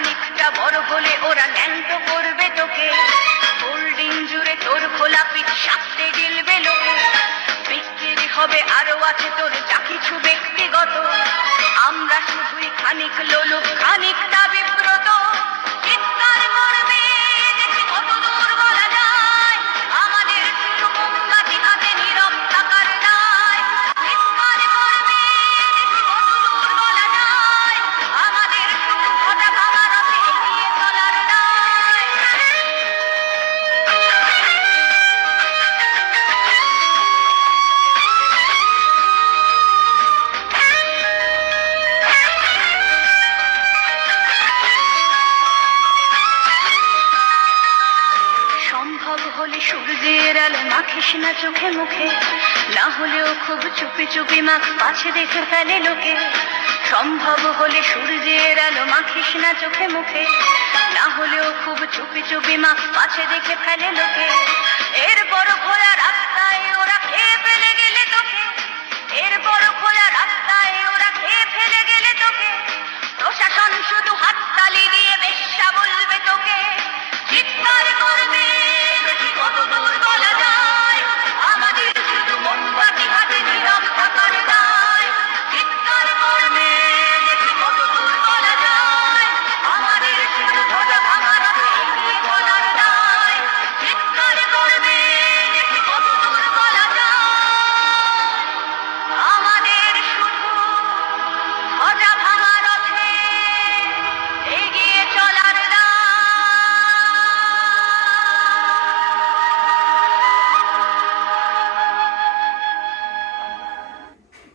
খানিকটা বড় হলে ওরা ন্যাংটো করবে তোকে। হোল্ডিং জুড়ে তোর খোলা পিঠ সাপতে গিলবে লোকে। বিক্রি হবে আরও আছে তোর যা কিছু ব্যক্তিগত। আমরা শুধুই খানিক লোলুপ খানিকটা সূর্যের আলো মাখিস না চোখে মুখে। না হলেও খুব চুপি চুপি মাখ পাছে দেখে ফেলে লোকে। সম্ভব হলে সূর্যের আলো মাখিস না চোখে মুখে। না হলেও খুব চুপি চুপি মাখ পাছে দেখে ফেলে লোকে।